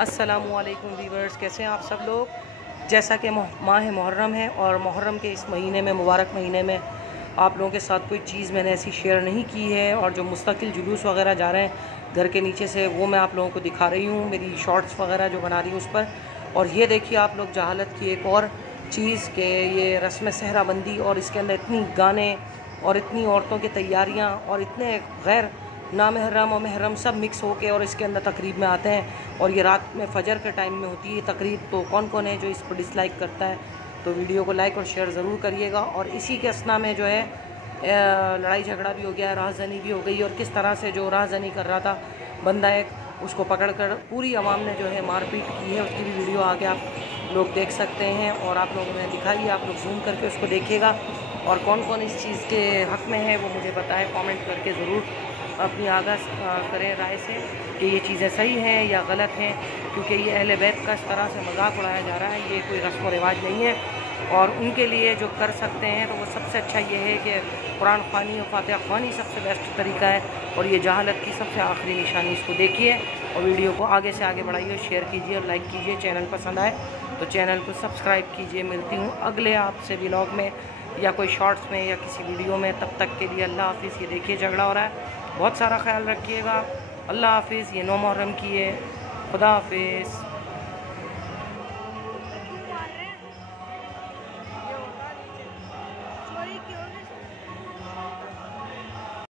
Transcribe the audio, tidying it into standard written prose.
अस्सलामुअलैकुम वीवर्स, कैसे हैं आप सब लोग। जैसा कि माह मुहर्रम है और मुहर्रम के इस महीने में, मुबारक महीने में, आप लोगों के साथ कोई चीज़ मैंने ऐसी शेयर नहीं की है। और जो मुस्तकिल जुलूस वगैरह जा रहे हैं घर के नीचे से, वो मैं आप लोगों को दिखा रही हूँ, मेरी शॉर्ट्स वगैरह जो बना रही हूँ उस पर। और ये देखिए आप लोग जहालत की एक और चीज़ के ये रस्म सहराबंदी, और इसके अंदर इतनी गाने और इतनी औरतों की तैयारियाँ और इतने गैर नामहरम और महरम सब मिक्स होके और इसके अंदर तकरीब में आते हैं। और ये रात में फजर के टाइम में होती है तकरीब। तो कौन कौन है जो इसको डिसलाइक करता है, तो वीडियो को लाइक और शेयर ज़रूर करिएगा। और इसी के असना में जो है लड़ाई झगड़ा भी हो गया, राहजनी भी हो गई। और किस तरह से जो राहजनी कर रहा था बंदा एक, उसको पकड़कर पूरी आवाम ने जो है मारपीट की है, उसकी भी वीडियो आगे आप लोग देख सकते हैं। और आप लोगों ने दिखाई है, आप लोग जूम करके उसको देखिएगा। और कौन कौन इस चीज़ के हक़ में है वो मुझे बताएं, कमेंट करके ज़रूर अपनी आगाज़ करें राय से कि ये चीज़ें सही हैं या गलत हैं। क्योंकि ये अहले बैत का इस तरह से मजाक उड़ाया जा रहा है, ये कोई रस्म व रिवाज नहीं है। और उनके लिए जो कर सकते हैं तो वो सबसे अच्छा ये है कि कुरान ख़वानी और फातिहा ख़वानी सबसे बेस्ट तरीका है। और ये जहालत की सबसे आखिरी निशानी, इसको देखिए और वीडियो को आगे से आगे बढ़ाइए, शेयर कीजिए और लाइक कीजिए। चैनल पसंद आए तो चैनल को सब्सक्राइब कीजिए। मिलती हूँ अगले आपसे व्लॉग में या कोई शॉर्ट्स में या किसी वीडियो में। तब तक के लिए अल्लाह हाफिज़। ये देखिए झगड़ा हो रहा है, बहुत सारा ख्याल रखिएगा। अल्लाह हाफिज़। ये 9 मुहर्रम की है। खुदा हाफिज़।